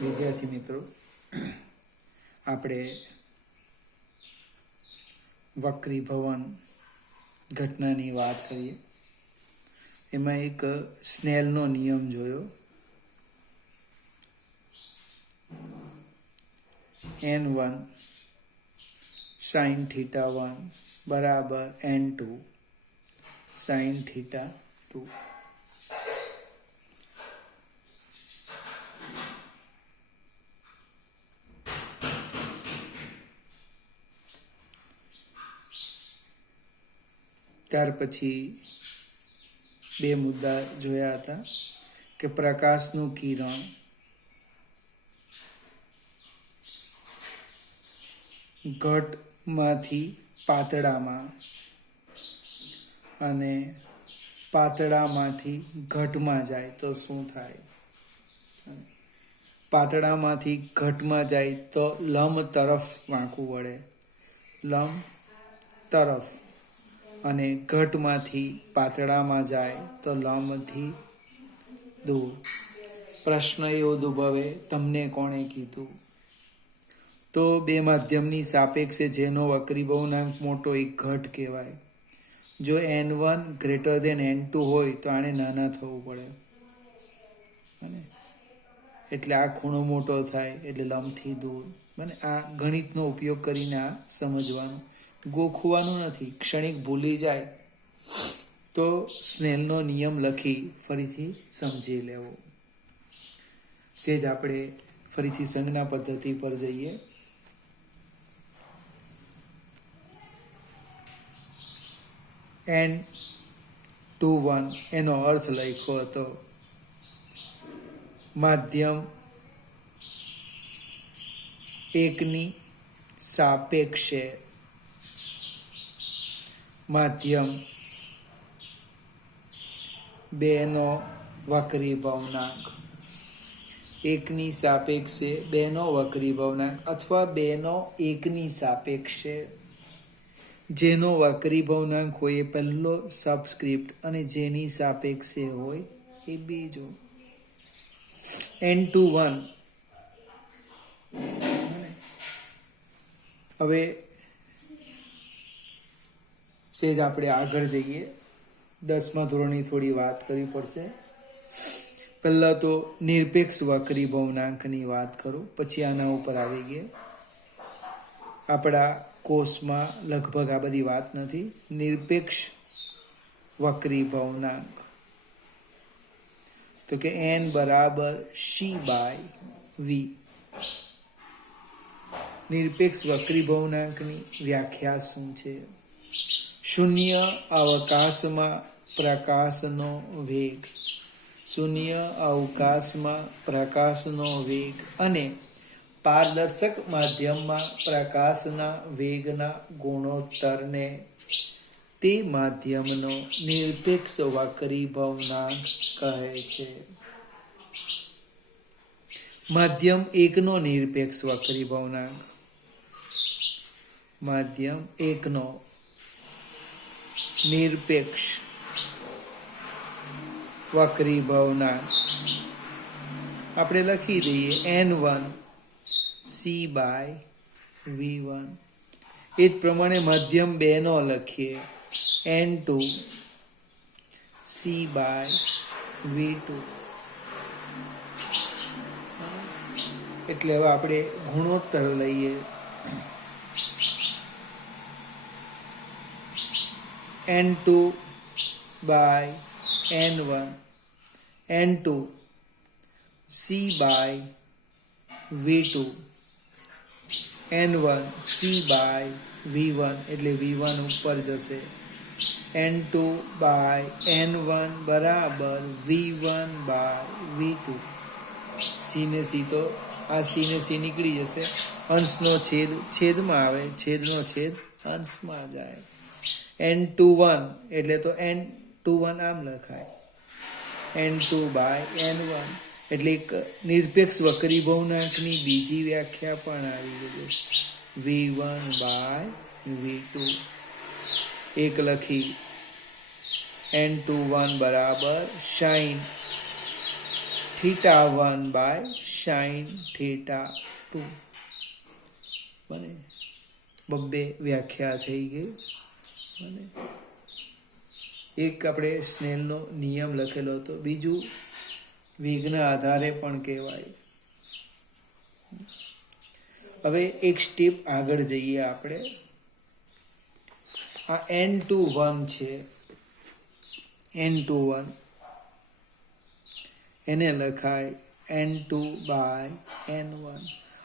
વિદ્યાર્થી મિત્રો, આપણે વક્રીભવન ઘટનાની વાત કરીએ. એમાં એક સ્નેલનો નિયમ જોયો. n1 sin θ1 બરાબર n2 sin θ2. ત્યાર પછી બે મુદ્દા જોયા હતા કે પ્રકાશનું કિરણ ઘટમાંથી પાતળામાં અને પાતળામાંથી ઘટમાં જાય તો શું થાય. પાતળામાંથી ઘટમાં જાય તો લંબ તરફ વાંકું વળે, લંબ તરફ, અને ઘટમાંથી પાતળામાં જાય તો લંબથી દૂર. પ્રશ્ન એવો ઉદ્ભવે, તમને કોણે કીધું? તો બે માધ્યમની સાપેક્ષે જેનો વક્રીભવનાંક મોટો એક ઘટ કહેવાય. જો n1 ગ્રેટર ધેન n2 હોય તો આને નાના થવું પડે, એટલે આ ખૂણો મોટો થાય એટલે લંબથી દૂર. આ ગણિતનો ઉપયોગ કરીને આ સમજવાનું, ગોખવાનું નથી. ક્ષણિક ભૂલી જાય તો સ્નેલનો નિયમ લખી ફરીથી સમજી લેવો. સેજ આપણે ફરીથી સંજ્ઞા પદ્ધતિ પર જઈએ. n21 એનો અર્થ લખ્યો હતો માધ્યમ એકની સાપેક્ષે માધ્યમ બેનો વક્રીભવનાંક, એકની સાપેક્ષે બેનો વક્રીભવનાંક અથવા બેનો એકની સાપેક્ષે જેનો વક્રીભવનાંક હોય એ પહેલો સબસ્ક્રિપ્ટ અને જેની સાપેક્ષે હોય એ બીજો. n21 હવે સેજ આપણે આગળ જઈએ. 10મા ધોરણની થોડી વાત કરવી પડશે. પહેલાં તો નિરપેક્ષ વક્રીભવનાંકની વાત કરું, પછી આના ઉપર આવી ગયા. આપણા કોર્સમાં લગભગ આ બધી વાત નથી. નિરપેક્ષ વક્રીભવનાંક તો કે n બરાબર c/v. નિરપેક્ષ વક્રીભવનાંકની વ્યાખ્યા શું છે? શૂન્ય અવકાશમાં પ્રકાશનો વેગ, શૂન્ય અવકાશમાં પ્રકાશનો વેગ અને પારદર્શક માધ્યમમાં પ્રકાશના વેગના ગુણોત્તરને તે માધ્યમનો નિરપેક્ષ વક્રીભવનાંક કહે છે. માધ્યમ એકનો નિરપેક્ષ વક્રીભવનાંક, માધ્યમ એકનો નિરપેક્ષ વક્રીભવનાંક આપણે લખી દઈએ n1 c/v1. એ જ પ્રમાણે માધ્યમ બેનો લખીએ n2 c/v2. એટલે હવે આપણે ગુણોત્તર લઈએ. n2/n1, n2 c/v2, n1 c/v1 એટલે v1 ઉપર જશે. n2/n1 બરાબર v1/v2. સી ને સી તો આ સી ને સી નીકળી જશે. અંશનો છેદ છેદમાં આવે, છેદનો છેદ અંશમાં જાય. n21 એટલે તો n21 આમ લખાય. n2/n1 એટલે એક નિરપેક્ષ વક્રીભવનાંકની બીજી વ્યાખ્યા પણ આવી ગઈ, v1/v2. એક લખી n21 બરાબર sin θ1 બાય સાઇન θ2 બને. બબ્બે વ્યાખ્યા થઈ ગઈ. અને એક આપણે સ્નેલનો નિયમ લખેલો હતો, બીજું વેગના આધારે પણ કહેવાય. હવે એક સ્ટેપ આગળ જઈએ આપણે. આ n21 છે, n21 એને લખાય n2 બાય n1,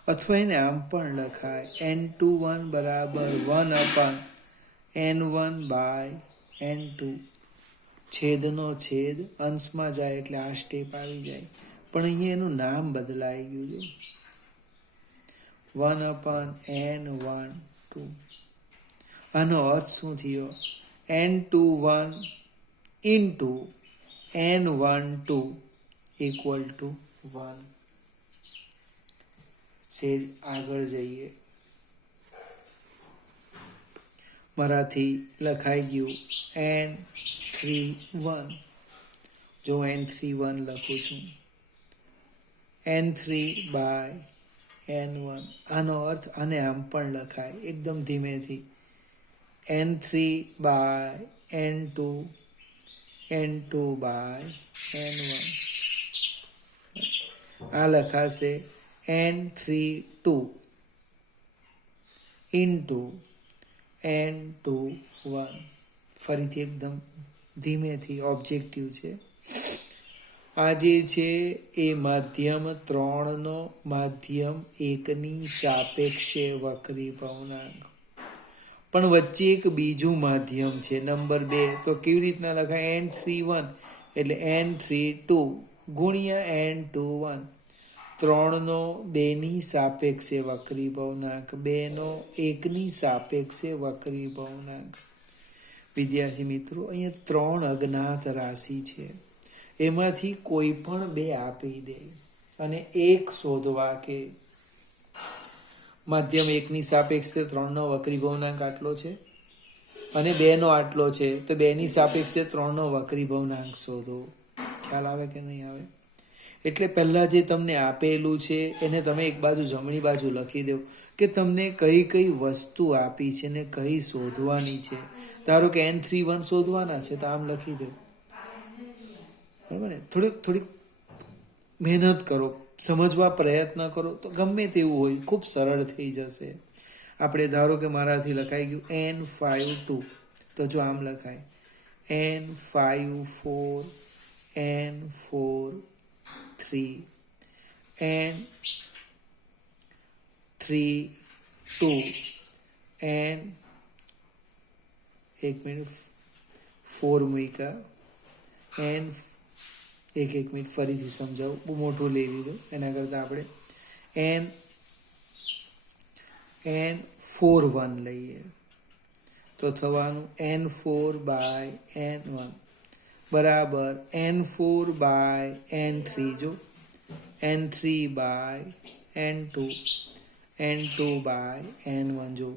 અથવા એને આમ પણ લખાય n21 બરાબર 1/n1 બાય n2. છેદનો છેદ અંશમાં જાય એટલે આ સ્ટેપ આવી જાય, પણ અહીંયા એનું નામ બદલાઈ ગયું છે, 1/n12. આનો અર્થ શું થયો? n21 into n12 equal to 1. સેજ આગળ જઈએ. મારાથી લખાઈ ગયું n31. જો n31 લખું છું, n3 બાય n1. આનો અર્થ આને આમ પણ લખાય એકદમ ધીમેથી, n3 by n2, n2 by n1. આ લખાશે n32 ઇન્ટુ n21. ફરીથી એકદમ ધીમેથી, ઓબ્જેક્ટિવ છે. આ જે છે એ માધ્યમ 3નો માધ્યમ 1ની સાપેક્ષે વક્રી ભવનાંક. પણ વચ્ચે એક બીજું માધ્યમ છે, નંબર 2. તો કેવી રીતના લખાય? n31 એટલે n32 ગુણ્યા n21. 3નો 2ની સાપેક્ષે વક્રી ભવનાંક, 2નો 1ની સાપેક્ષે વક્રી ભવનાંક. વિદ્યાર્થી મિત્રો, અહીંયા 3 અજ્ઞાત રાશિ છે, એમાંથી કોઈ પણ 2 આપી દે અને 1 શોધવા કે માધ્યમ 1ની સાપેક્ષે 3નો વક્રી ભવનાંક આટલો છે અને 2નો આટલો છે, તો 2ની સાપેક્ષે 3નો વક્રી ભવનાંક શોધો. ખ્યાલ આવે કે નહીં આવે? એટલે પહેલાં જે તમને આપેલું છે એને તમે એક બાજુ જમણી બાજુ લખી દો કે તમને કઈ કઈ વસ્તુ આપી છે ને કઈ શોધવાની છે. ધારો કે n31 શોધવાના છે તો આમ લખી દો, બરાબર ને? થોડીક મહેનત કરો, સમજવા પ્રયત્ન કરો તો ગમે તેવું હોય ખૂબ સરળ થઈ જશે. આપણે ધારો કે મારાથી લખાઈ ગયું n52, તો જો આમ લખાય n54, n43, n32, એક મિનિટ 4 મૂક્યા, એક મિનિટ ફરીથી સમજાવું, બહુ મોટું લઈ લીધું, એના કરતાં આપણે n41 લઈએ તો થવાનું n4 બાય n1 બરાબર n4 બાય n3. જો n3 by n2, n2 by n1. જો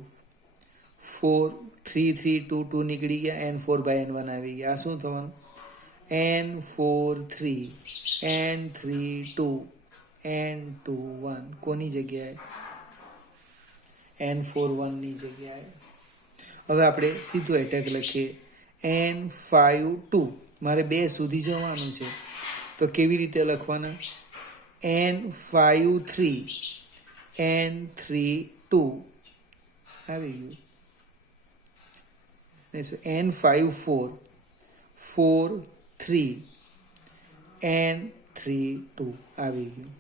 4, 3, 3, 2, 2 નીકળી ગયા, n4 બાય n1 આવી ગયા. આ શું થવાનું? n43, n32, n21. કોની જગ્યાએ? n41 ની જગ્યાએ. હવે આપણે સીધું એટેક લખીએ n52. મારે 2 સુધી જવાનું છે તો કેવી રીતે લખવાના? n53, n32 આવી ગયું. n54, 4, 3, n32 આવી ગયું.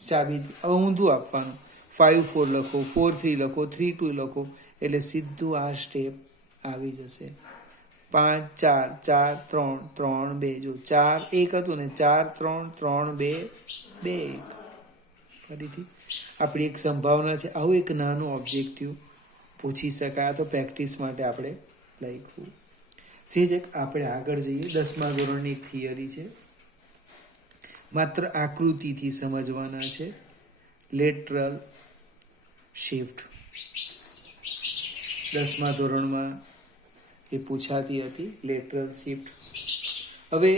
સાબિત. હવે ઊંધું આપવાનું, 54 લખો, 43 લખો, 32 લખો, એટલે સીધું આ સ્ટેપ આવી જશે. 5, 4, 4, 3, 3, 2. જો 4, 1 હતું ને, 4, 3, 3, 2, 2, 1. ફરીથી આપણી એક સંભાવના છે, આવું એક નાનું ઓબ્જેક્ટિવ પૂછી શકાય તો પ્રેક્ટિસ માટે આપણે લખ્યું. સેજ એક આપણે આગળ જઈએ. 10મા ધોરણની એક થિયરી છે, માત્ર આકૃતિથી સમજવાના છે. લેટરલ શિફ્ટ 10મા ધોરણમાં એ પૂછાતી હતી, લેટરલ શિફ્ટ. હવે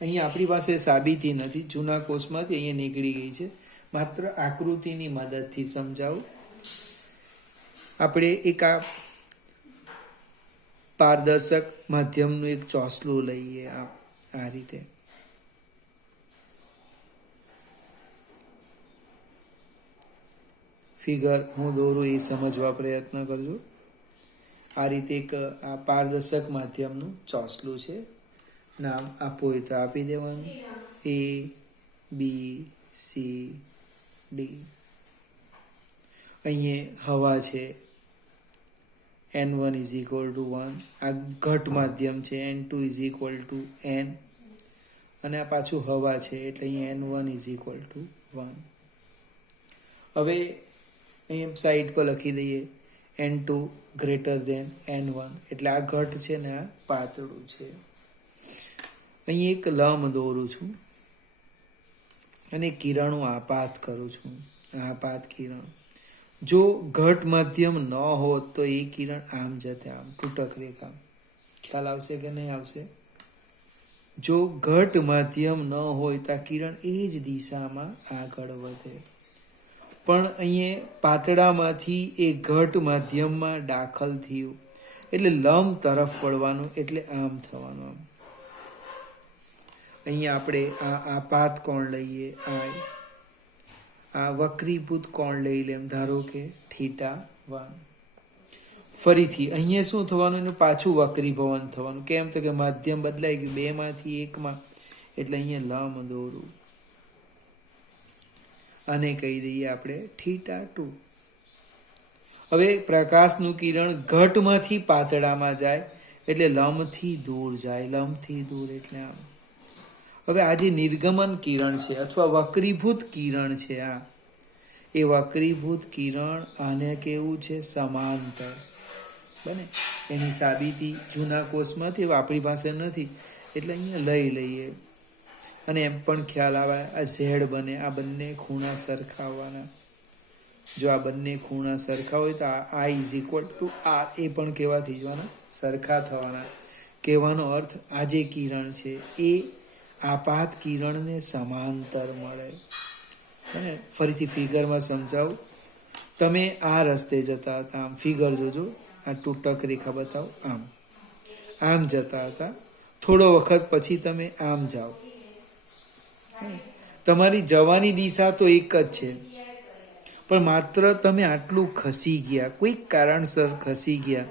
અહીંયા આપણી પાસે સાબિતી નથી, જૂના કોષમાંથી અહીંયા નીકળી ગઈ છે, માત્ર આકૃતિની મદદથી સમજાવું. આપણે એક આ પારદર્શક માધ્યમનું એક ચોસલું લઈએ, આ રીતે. ફિગર હું દોરું એ સમજવા પ્રયત્ન કરજો. આ રીતે એક આ પારદર્શક માધ્યમનું ચોસલું છે. નામ આપો હોય તો આપી દેવાનું, ABCD. અહીંયા હવા છે, N1 = 1. આ ઘટ માધ્યમ છે, N2 = N. અને આ પાછું હવા છે, એટલે અહીંયા N1 = 1. હવે અહીંયા સાઈડ પર લખી દઈએ N2 > N1, એટલે આ ઘટ છે ને આ પાતળું છે. અહીં એક લંબ દોરું છું અને કિરણો આપાત કરું છું, આપાત કિરણ. જો ઘટ માધ્યમ ન હોત તો એ કિરણ આમ જતે, આમ તૂટક રેખા. ખ્યાલ આવશે કે નહીં આવશે? જો ઘટ માધ્યમ ન હોય તો આ કિરણ એ જ દિશામાં આગળ વધે. પણ અહીંયા પાતળામાંથી એ ઘટ માધ્યમમાં દાખલ થયું એટલે લંબ તરફ વળવાનું, એટલે આમ થવાનું. આમ અહીંયા આપણે આ આપાત કોણ લઈએ, આ વક્રીભૂત કોણ લઈ લે, ધારો કે θ1. ફરીથી અહીંયા શું થવાનું, એનું પાછું વક્રીભવન થવાનું. કેમ? તો કે માધ્યમ બદલાઈ ગયું, 2 માંથી 1 માં, એટલે અહીંયા લંબ દોરું અને કહી દઈએ આપણે θ2. હવે પ્રકાશનું કિરણ ઘટમાંથી પાતળામાં જાય એટલે લંબથી દૂર જાય, લંબથી દૂર એટલે આમ. હવે આ જે નિર્ગમન કિરણ છે અથવા વક્રીભૂત કિરણ છે, એ વક્રીભૂત કિરણ આને કેવું છે, સમાંતર બને. એની સાબિતી જૂના કોષમાંથી આપણી પાસે નથી, એટલે અહીંયા લઈ લઈએ. અને એમ પણ ખ્યાલ આવે, આ ઝેડ બને, આ બંને ખૂણા સરખા હોવાના. જો આ બંને ખૂણા સરખા હોય તો આ I = R, એ પણ કેવા થઈ જવાના, સરખા થવાના. કહેવાનો અર્થ આ જે કિરણ છે એ આપાત કિરણને સમાંતર મળે. અને ફરીથી ફિગરમાં સમજાવું. તમે આ રસ્તે જતા હતા, આમ ફિગર જોજો, આ તૂટક રેખા બતાવો, આમ જતા હતા. થોડો વખત પછી તમે આમ જાઓ, તમારી જવાની દિશા તો એક જ છે, પણ માત્ર તમે આટલું ખસી ગયા, કોઈક કારણસર ખસી ગયા.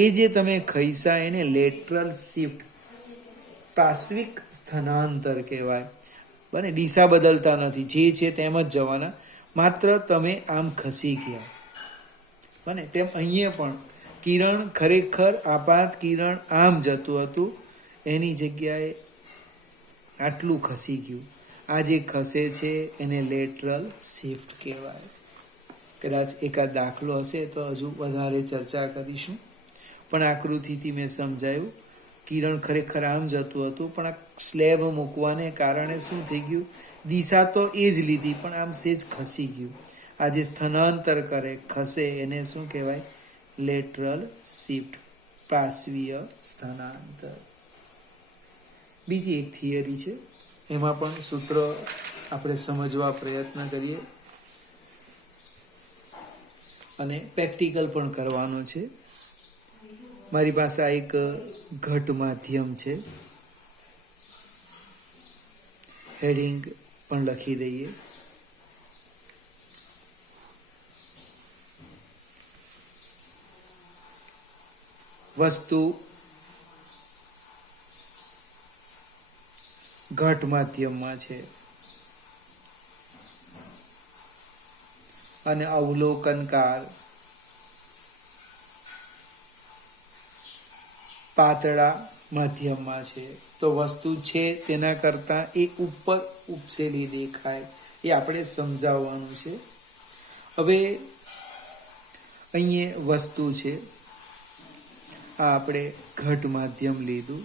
એ જે તમે ખસ્યા એને લેટરલ શિફ્ટ, પાર્શ્વિક સ્થાનાંતર કહેવાય. બને દિશા બદલતા નથી, જે છે તેમ જ જવાના, માત્ર તમે આમ ખસી ગયા. બને તેમ અહીંયા પણ કિરણ ખરેખર આપાત કિરણ આમ જતું હતું, એની જગ્યાએ આટલું ખસી ગયું. આ જે ખસે છે એને લેટરલ શિફ્ટ કહેવાય. કદાચ એકાદ દાખલો હશે તો હજુ વધારે ચર્ચા કરીશું, પણ આકૃતિથી મેં સમજાયું. કિરણ ખરેખર આમ જતું હતું, પણ આ સ્લેબ મૂકવાને કારણે શું થઈ ગયું, દિશા તો એ જ લીધી, પણ આમ સેજ ખસી ગયું. આ જે સ્થાનાંતર કરે, ખસે, એને શું કહેવાય, લેટરલ શિફ્ટ, પાર્શ્વીય સ્થાનાંતર. બીજી એક થિયરી છે, એમાં પણ સૂત્ર આપણે સમજવા પ્રયત્ન કરીએ અને પ્રેક્ટિકલ પણ કરવાનો છે. મારી પાસે આ એક ઘટ માધ્યમ છે, હેડિંગ પણ લખી દઈએ. વસ્તુ ઘટ માધ્યમમાં છે અને અવલોકનકાર પાતળા માધ્યમમાં છે. તો વસ્તુ છે તેના કરતાં એ ઉપર ઉપસેલી દેખાય, એ આપણે સમજાવવાનું છે. હવે અહીંયા વસ્તુ છે, આ આપણે ઘટ માધ્યમ લીધું,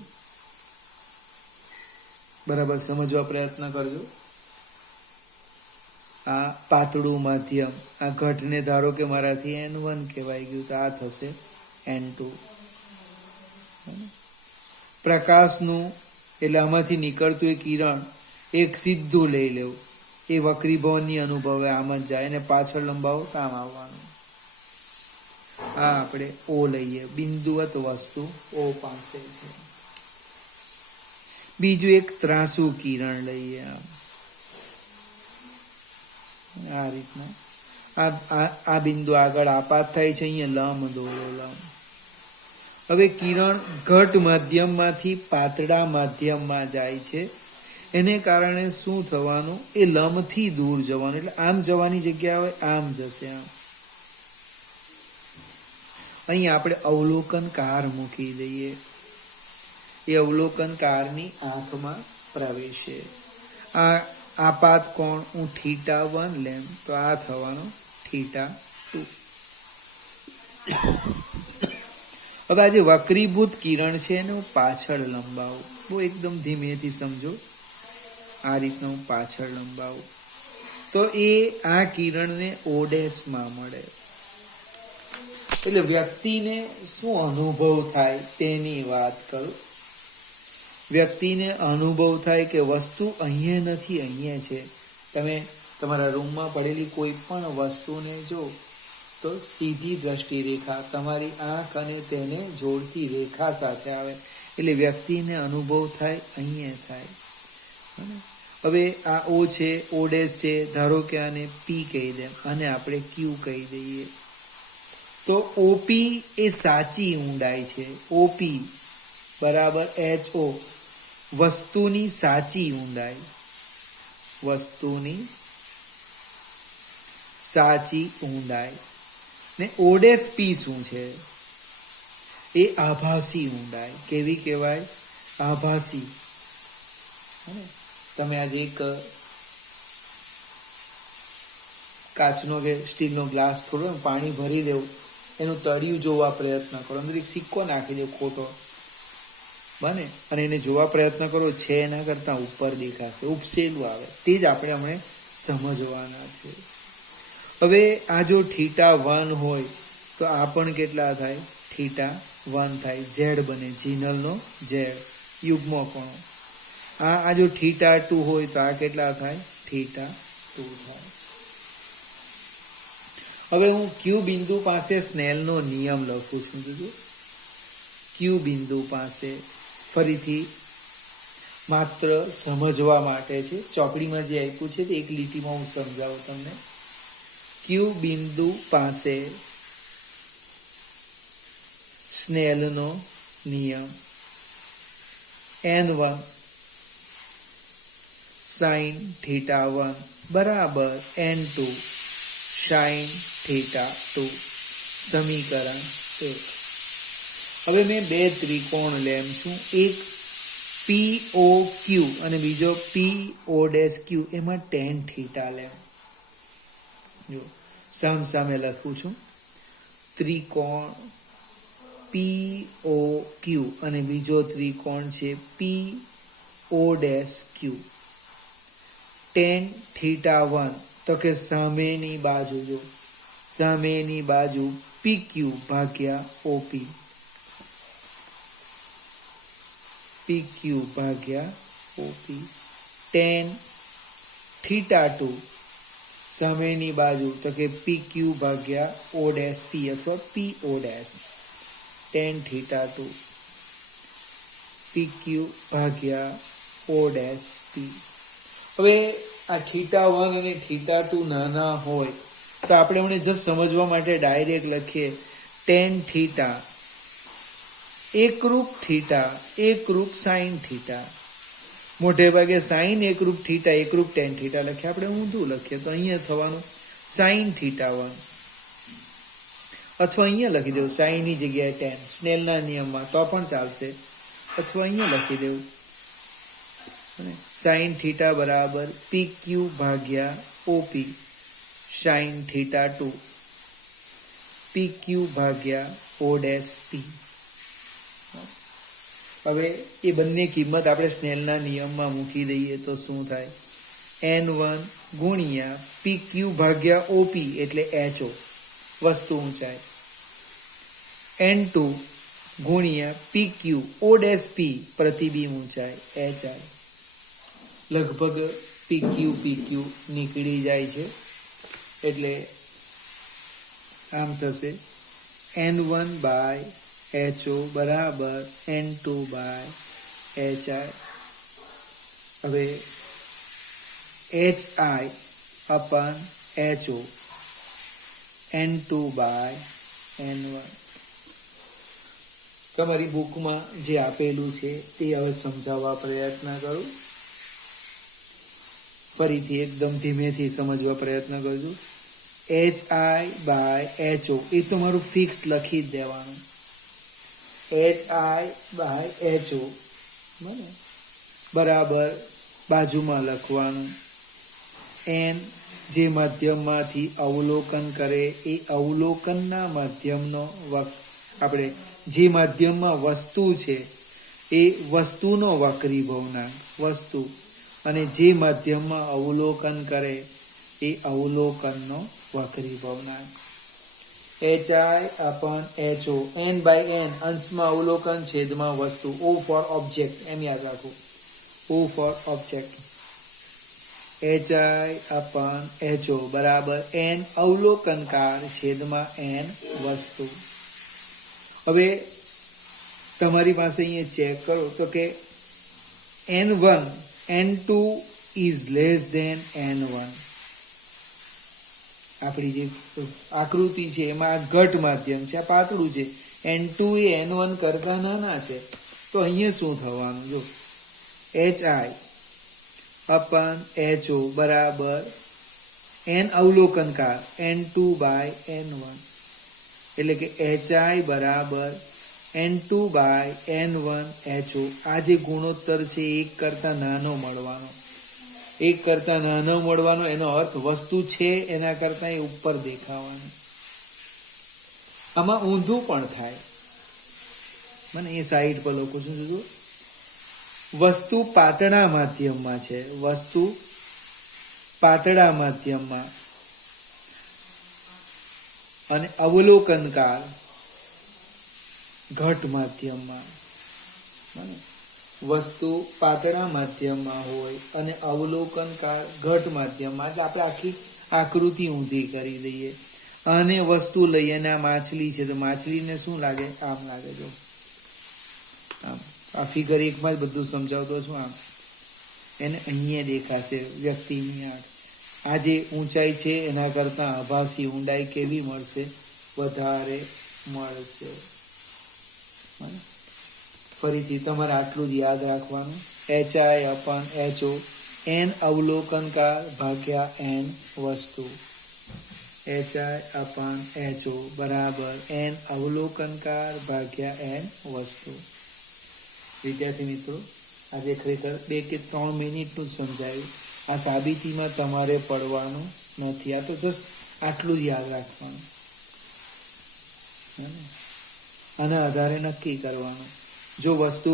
બરાબર સમજવા પ્રયત્ન કરજો. આ પાતળું માધ્યમ, આ ઘટને ધારો કે મારાથી N1 કહેવાય ગયું, તો આ થશે N2. પ્રકાશનું એટલે આમાંથી નીકળતું એ કિરણ એક સીધું લઈ લેવું, એ વક્રીભવનની અનુભવે આમ જ જાય અને પાછળ લંબાવો કામ આવવાનું. આ આપણે ઓ લઈએ, બિંદુવત વસ્તુ ઓ પાસે છે. બીજું એક ત્રાસુ કિરણ લઈએ, આ રીતના આ બિંદુ આગળ આપાત થાય છે, અહીંયા લંબ દોરો, લંબ. હવે કિરણ ઘટ માધ્યમમાંથી પાતળા માધ્યમમાં જાય છે, એને કારણે શું થવાનું, એ લંબથી દૂર જવાનું, એટલે આમ જવાની જગ્યા હોય આમ જશે. આમ અહીં આપણે અવલોકનકાર મૂકી દઈએ, એ અવલોકનકારની આંખમાં પ્રવેશે. આ આપાત કોણ, હું θ1 લેમ તો આ થવાનો θ2. હવે આ જે વક્રીભૂત કિરણ છે એને હું પાછળ લંબાવું, બહુ એકદમ ધીમેથી સમજો. આ રીતના હું પાછળ લંબાવું તો એ આ કિરણને ઓડેસમાં મળે. એટલે વ્યક્તિને શું અનુભવ થાય તેની વાત કરું. વ્યક્તિને અનુભવ થાય કે વસ્તુ અહીંયા નથી, અહીંયા છે. તમે તમારા રૂમમાં પડેલી કોઈ પણ વસ્તુને જો તો સીધી દ્રષ્ટિ રેખા તમારી આંખ અને તેને જોડતી રેખા સાથે આવે, એટલે વ્યક્તિને અનુભવ થાય અહીંયા થાય. હવે આ ઓ છે, ઓડેસ છે, ધારો કે આને પી કહી દે, અને આપણે ક્યુ કહી દઈએ, તો ઓપી એ સાચી ઊંડાઈ છે. ઓપી બરાબર HO, વસ્તુની સાચી ઊંડાઈ, વસ્તુની સાચી ઊંડાઈ. ને ઓડેસ પી શું છે, એ આભાસી ઊંડાઈ. કેવી કહેવાય, આભાસી. તમે આજે એક કાચનો કે સ્ટીલનો ગ્લાસ થોડો પાણી ભરી દેવું, એનું તળિયું જોવા પ્રયત્ન કરો, અંદર એક સિક્કો નાખી દો ખોટો, બને, અને એને જોવા પ્રયત્ન કરો, છે એના કરતાં ઉપર દેખાશે, ઉપસેલું આવે. તે જ આપણે હમણાં સમજવાના છે. હવે આ જો θ1 હોય તો આ પણ કેટલા થાય, θ1 થાય. ઝેડ બને, જીનલનો ઝેડ, યુગ્મ કોણો. આ જો θ2 હોય તો આ કેટલા થાય, θ2 થાય. હવે હું ક્યુ બિંદુ પાસે સ્નેલનો નિયમ લખું છું. ક્યુ બિંદુ પાસે ફરીથી માત્ર સમજવા માટે છે, ચોપડીમાં જે આપ્યું છે તે એક લીટીમાં હું સમજાવું તમને. ક્યુ બિંદુ પાસે સ્નેલનો નિયમ n1 sin θ1 બરાબર n2 sin θ2, સમીકરણ 1. હવે મેં બે ત્રિકોણ લેમ છું, એક POQ અને બીજો PO'Q, એમાં tan θ લેમ. જો સામે લખું છું, ત્રિકોણ POQ અને બીજો ત્રિકોણ છે PO'Q. tan θ1 તો કે સામેની બાજુ, જો સામેની બાજુ PQ ભાગ્યા OP, PQ ભાગ્યા OP. tan θ2 સામેની બાજુ તો કે PQ ભાગ્યા O'P અથવા PO'. tan θ2 PQ ભાગ્યા O'P. હવે આ θ1 અને θ2 નાના હોય તો આપણે એમને જસ્ટ સમજવા માટે ડાયરેક્ટ લખીએ tan θ એકરૂપ θ એકરૂપ sin θ. મોટે ભાગે sin એકરૂપ θ એકરૂપ tan θ લખીએ, આપણે ઊંધું લખીએ તો અહીંયા થવાનું sin θ1, અથવા અહીંયા લખી દેવું sin ની જગ્યાએ tan, સ્નેલના નિયમમાં તો પણ ચાલશે, અથવા અહીંયા લખી દેવું sin θ બરાબર PQ ભાગ્યા OP sin θ2 PQ ભાગ્યા O'P. હવે એ બંને કિંમત આપણે સ્નેલના નિયમમાં મૂકી દઈએ તો શું થાય, n1 ગુણ્યા PQ ભાગ્યા OP એટલે HO વસ્તુ ઊંચાઈ, n2 ગુણ્યા PQ O'P પ્રતિબિંબ ઊંચાઈ HI. લગભગ PQ નીકળી જાય છે, એટલે આમ થશે N1/HO બરાબર N2/HI. હવે HI અપન HO N2/N1. તમારી બુકમાં જે આપેલું છે તે હવે સમજાવવા પ્રયત્ન કરું. ફરીથી એકદમ ધીમેથી સમજવા પ્રયત્ન કરજો. HI/HO એ તો મારું ફિક્સ લખી જ દેવાનું. HI/HO બરાબર બાજુમાં લખવાનું N જે માધ્યમમાંથી અવલોકન કરે એ અવલોકનના માધ્યમનો આપણે જે માધ્યમમાં વસ્તુ છે એ વસ્તુનો વક્રીભવનાંક વસ્તુ, અને જે માધ્યમમાં અવલોકન કરે એ અવલોકનનો વક્રીભવનાંક. HI/HO N/N અંશમાં અવલોકન છેદમાં વસ્તુ. O for object એમ યાદ રાખો. O for object. HI/HO બરાબર N અવલોકનકાર છેદમાં N વસ્તુ. હવે તમારી પાસે અહીંયા ચેક કરો તો કે N1 N2 is less than N1. આપણી જે આકૃતિ છે એમાં ઘટ માધ્યમ છે, આ પાતળું છે. N2 એ N1 કરતા નાના છે, તો અહીંયા શું થવાનું? જો HI/HO બરાબર N અવલોકનકાર N2/N1, એટલે કે HI બરાબર N2/N1 HO. આ જે ગુણોત્તર છે એક કરતા નાનો મળવાનો. એક કરતા નાનો મળવાનો એનો અર્થ વસ્તુ છે એના કરતા એ ઉપર દેખાવાનું. આમાં ઊંધું પણ થાય. મને એ સાઈડ પર લખું છું. જુઓ, વસ્તુ પાતળા માધ્યમમાં છે, વસ્તુ પાતળા માધ્યમમાં, અને અવલોકનકાર ઘટ માધ્યમમાં. વસ્તુ પાતળા માધ્યમમાં હોય અને અવલોકનકાર ઘટ માધ્યમમાં, એટલે આપણે આખી આકૃતિ ઊંધી કરી દઈએ. અને વસ્તુ લઈએ અને આ માછલી છે, તો માછલીને શું લાગે? આમ લાગે. જો આમ, આ ફિગર એકમાં જ બધું સમજાવતો છું. આમ એને અહીંયા દેખાશે વ્યક્તિની આંખ. આ જે ઊંચાઈ છે એના કરતાં આભાસી ઊંડાઈ કેવી મળશે? વધારે મળશે. ફરીથી તમારે આટલું જ યાદ રાખવાનું. HI/HO N અવલોકનકાર ભાગ્યા N વસ્તુ. HI/HO બરાબર N અવલોકનકાર ભાગ્યા N વસ્તુ. વિદ્યાર્થી મિત્રો, આજે ખરેખર 2 કે 3 મિનિટનું જ સમજાયું. આ સાબિતીમાં તમારે પડવાનું નથી. આ તો જસ્ટ આટલું જ યાદ રાખવાનું. આના આધારે નક્કી કરવાનું. જો વસ્તુ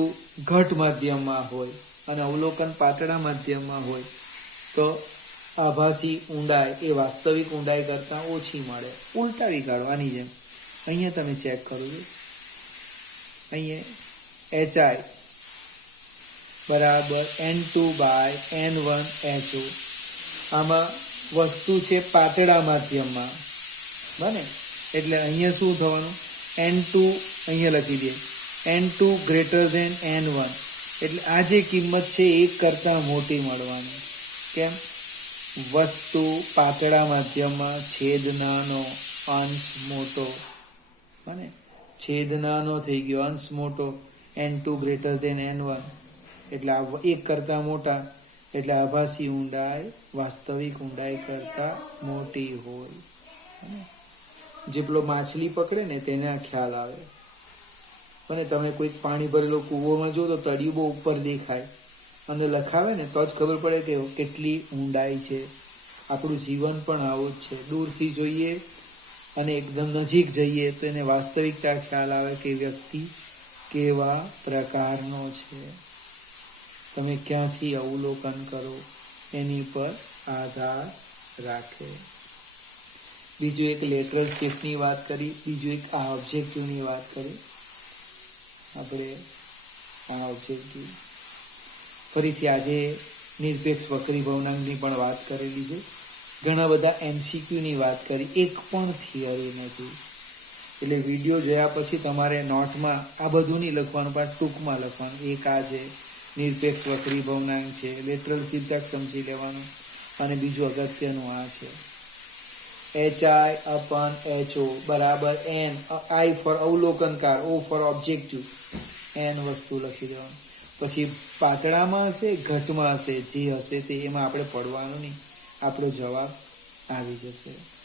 ઘટ માધ્યમમાં હોય અને અવલોકન પાતળા માધ્યમમાં હોય તો આભાસી ઊંડાઈ એ વાસ્તવિક ઊંડાઈ કરતાં ઓછી મળે. ઉલટાવી કાઢો આની જેમ. અહીંયા તમે ચેક કરો છો. અહીંયા HI બરાબર N2/N1 HO. આમાં વસ્તુ છે પાતળા માધ્યમમાં, બને એટલે અહીંયા શું થવાનું? N2 અહીંયા લખી દે. N2 greater than N1, એટલે આ જે કિંમત છે 1 કરતાં મોટી મળવાની. કેમ? વસ્તુ પાતળા માધ્યમમાં, છેદ નાનો, અંશ મોટો. બને છેદ નાનો થઈ ગયો, અંશ મોટો. N2 greater than N1, એટલે આ 1 કરતાં મોટા, એટલે આભાસી ઊંડાઈ વાસ્તવિક ઊંડાઈ કરતાં મોટી હોય. જેટલો માછલી પકડે ને તેને આ ખ્યાલ આવે. અને તમે કોઈક પાણી ભરેલો કૂવોમાં જો તો તળિયું બહુ ઉપર દેખાય અને લખાવે ને તો જ ખબર પડે કે કેટલી ઊંડાઈ છે. આપણું જીવન પણ આવું જ છે. દૂરથી જોઈએ અને એકદમ નજીક જઈએ તો એને વાસ્તવિકતા ખ્યાલ આવે કે વ્યક્તિ કેવા પ્રકારનો છે. તમે ક્યાંથી અવલોકન કરો એની પર આધાર રાખે. બીજું એક લેટરલ શિફ્ટની વાત કરી, બીજું એક આ ઓબ્જેક્ટિવની વાત કરી. આપણે આ ઓબ્જેક્ટિવ. ફરીથી આજે નિરપેક્ષ વક્રી ભવનાંકની પણ વાત કરેલી છે. ઘણા બધા MCQની વાત કરી, એક પણ થિયરી નથી. એટલે વિડીયો જોયા પછી તમારે નોટમાં આ બધું નહીં લખવાનું, પણ ટૂંકમાં લખવાનું. એક આ છે, નિરપેક્ષ વક્રી ભવનાંક છે, લેટરલ ઝિગઝેગ સમજી લેવાનું. અને બીજું અગત્યનું આ છે, HI/HO બરાબર N, I ફોર અવલોકનકાર, O ફોર ઓબ્જેક્ટિવ, N વસ્તુ લખી દેવાનું. પછી પાતળામાં હશે, ઘટમાં હશે, જે હશે તે એમાં આપણે પડવાનું નહીં, આપણો જવાબ આવી જશે.